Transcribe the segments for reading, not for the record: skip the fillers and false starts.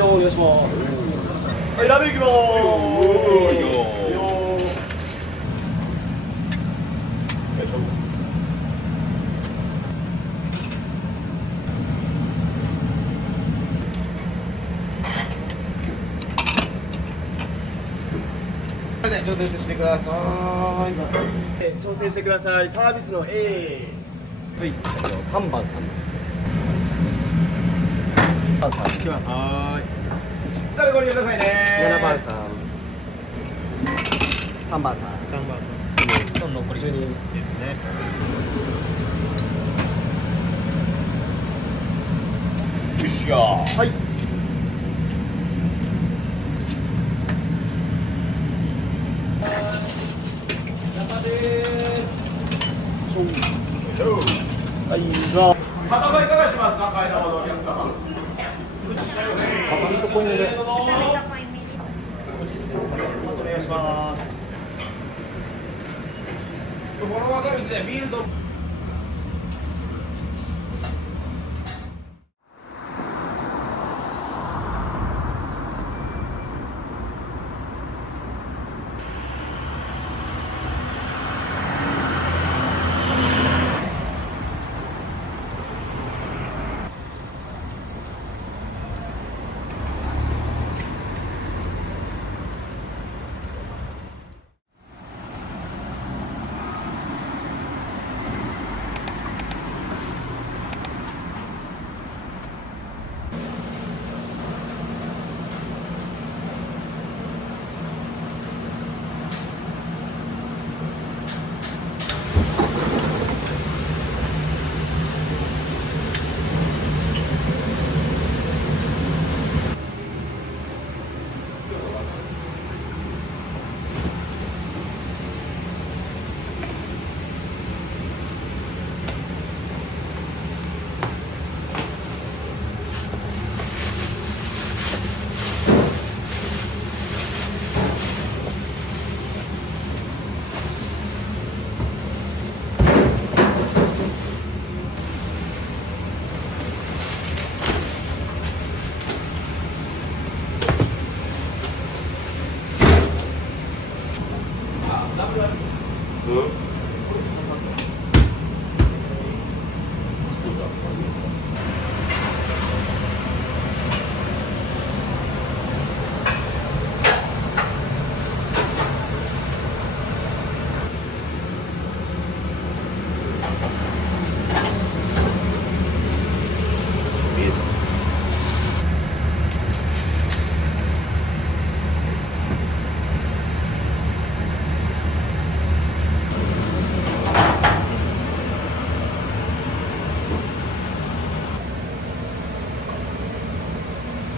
よお願いします。はい、ラーメンいきまーす。調整してください。調整してください。サービスの A。はい、3番さん。3番さん。はい。誰ご利用くださいね。7番さん。3番さん。3番残り10人ですね。よっしゃー。はい。はい、が。高さいかがしますか、階段のお客様。片身と濃いめで。お願いします。このわさびでビールと。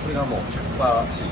これがもう100%チーズ。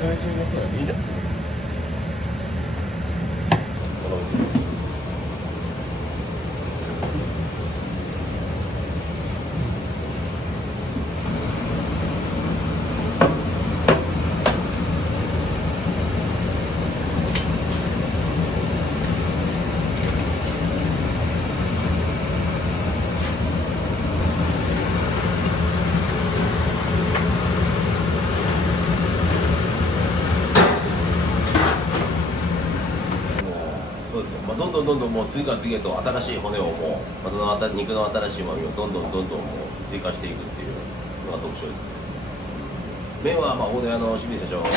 ちゃめちゃうまそうだね。いいじゃん。そうですよ、まあ、どんどんもう次から次へと新しい骨をもうまた肉の新しい旨味をどんどんもう追加していくっていうのが特徴ですね。麺はまあ大手清水社長が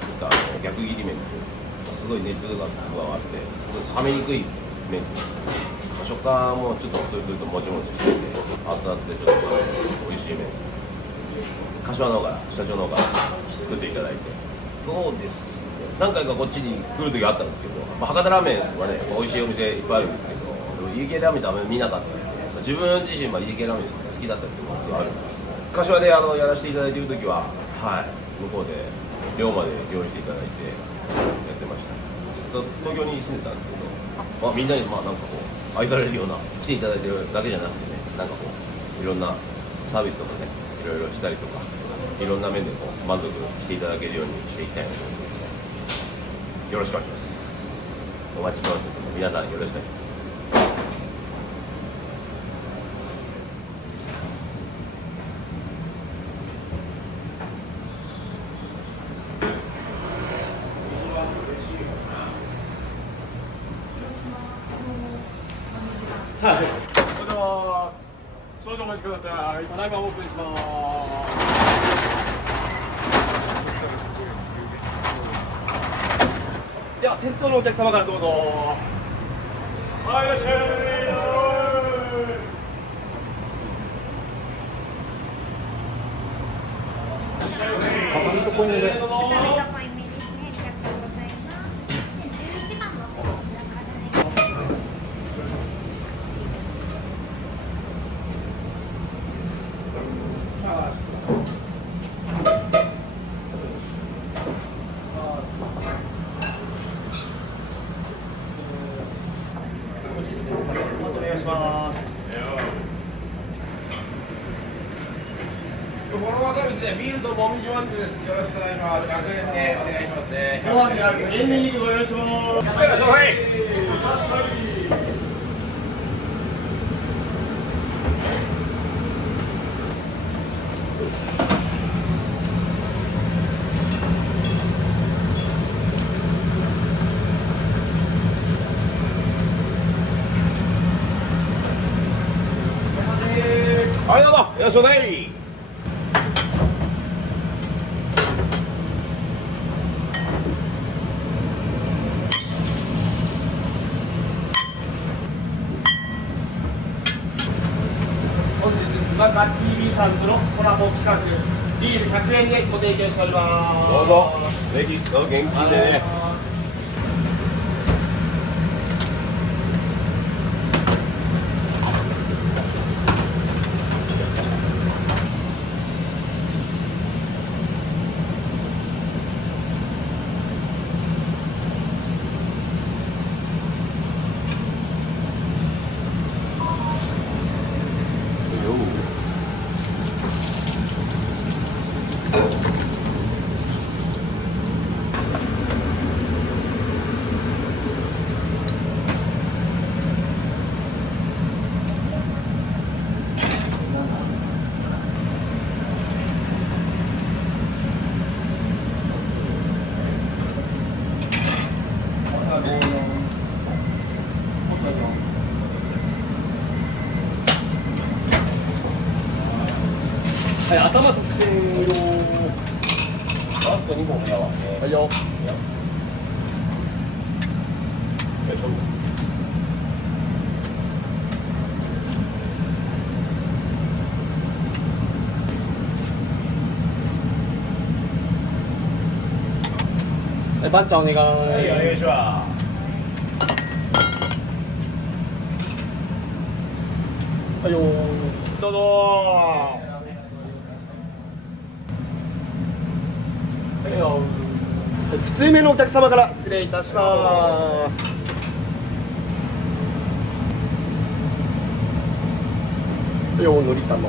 作った逆切り麺っていうすごい熱が加わって冷めにくい麺、まあ、食感もちょっとツルツルともちもちしてて熱々でちょっと美味しい麺です。柏の方から社長の方から作っていただいて、そうです何回かこっちに来る時あったんですけど、まあ、博多ラーメンはね美味しいお店いっぱいあるんですけど、でも家系ラーメンってあんまり見なかったんで、自分自身家系ラーメン好きだったっていうのがあるんです。柏でやらせていただいている時は、はい、向こうで寮まで用意していただいてやってました。ずっと東京に住んでたんですけど、まあ、みんなにまあなんかこう愛されるような来ていただいてるだけじゃなくてね、なんかこういろんなサービスとかねいろいろしたりとかいろんな面でこう満足していただけるようにしていきたいなと思います。よろしくお願いします。お待ちしてますので皆さんよろしくお願いします。はい。おはようございます。少々お待ちください。ただいまオープンします。では先頭のお客様からどうぞ。はい、いらっしゃい。かかんとこにね。食べた濃いめですね。ありがとうございます。11番のおこちらからね。お願いします。このわさびですね、ビールともみじまんじゅうです。よろしくお願いします。100円でお願いしますね。ご飯である塩味肉ご用意します。はい、いらっしゃい。はい、どうぞ。いらっしゃい。本日マカ TV さんとのコラボ企画ビール100円でご提供しております。どうぞぜひお元気でね。はい、頭特製用。マスク2本やわ。はいよ。はい、バンちゃんお願い。はい、お願いします。はいよー。どうぞー。はいよー。普通目のお客様から失礼いたします。ようのりたま。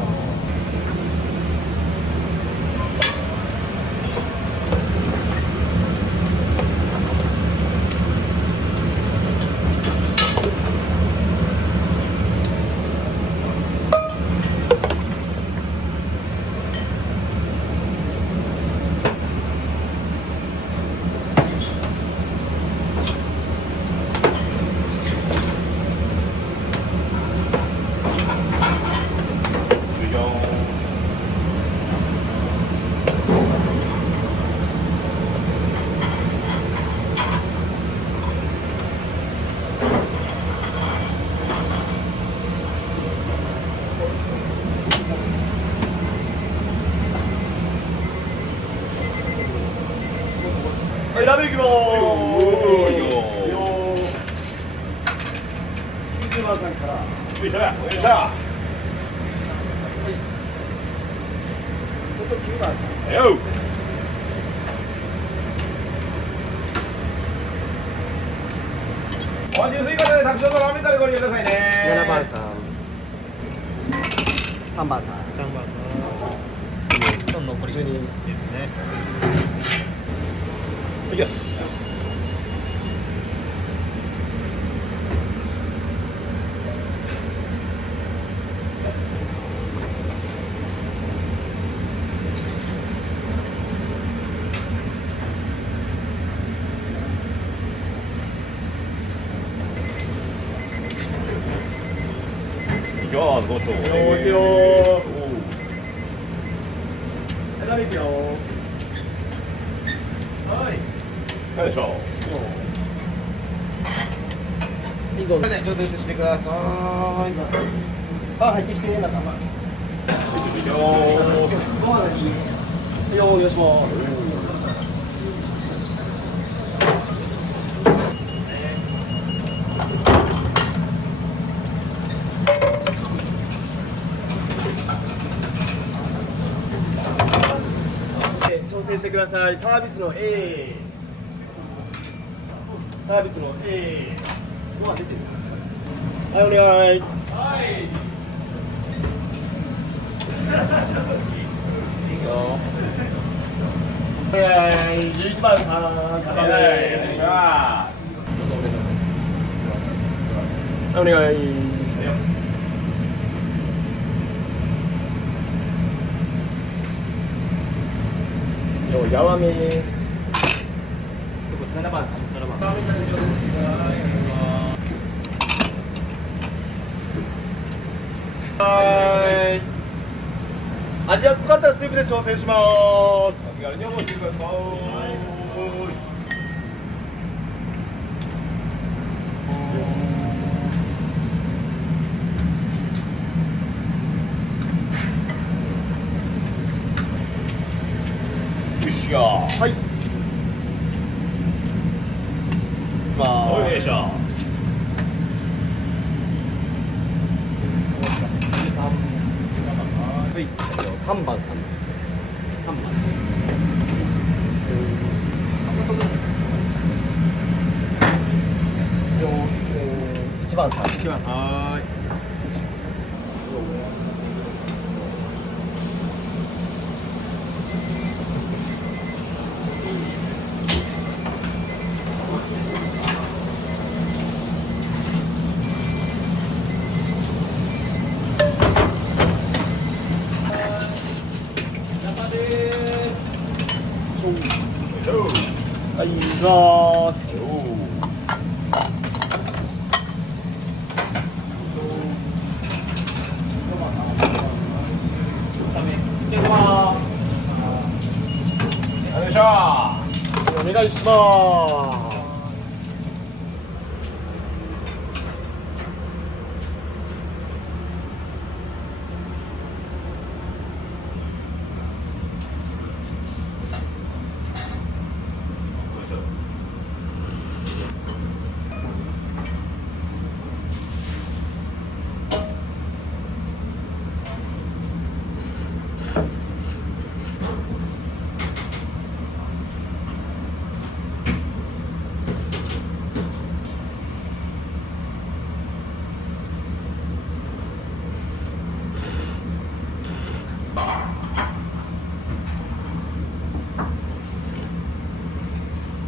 はい、ラーメンいきまーす。1番さんから。よいしょよいしょ。外9番さん。よ本日追加でタクションのラーメンタレご利用くださいね。7番さん。3番さん。3番の残り12。ですね。よし。いきます、ごちょう。よーいくよー。はい、ラーメンいくよー。よいしょ。いいぞ。ちょっと移してください。あ、入ってきて、仲間。いきまご飯がいい。よー、よしもー。調整してください。サービスの A。サービスの A。ご飯出てる。はい、お願い。11番さん、片目。お願い。よ、やわめ。7番さん、7番。はい。味が濃かったらスープで調整します。気軽にお持ちください。よっしゃ。はい。いきまよーす。いしょ。はい。3番さん。3番。1番さん。1番。はーい。はい、いきます。よいしょ。お願いします。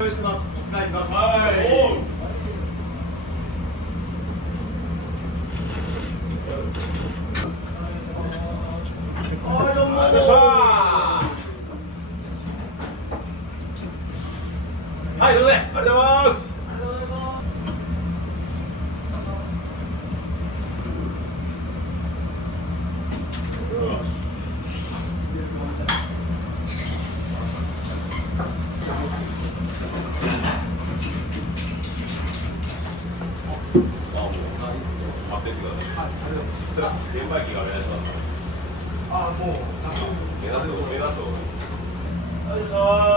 用意してます。お使いください。はい、どうも。よいしょはい、すいません。ありがとうございます。待っててください。券売機がお願いします。あ、もう。目立つ。よいしょ。